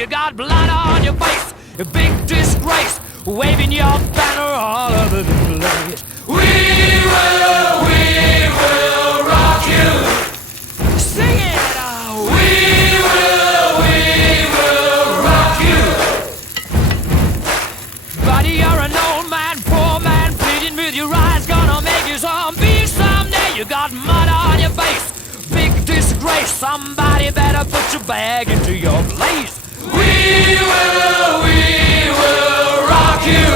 You got blood on your face, a big disgrace, waving your banner all over the place. We will rock you. Sing it out. We will rock you. Buddy, you're an old man, poor man, pleading with your eyes, gonna make you zombie someday. You got mud on your face, big disgrace. Somebody better put your bag into your place. We will rock you.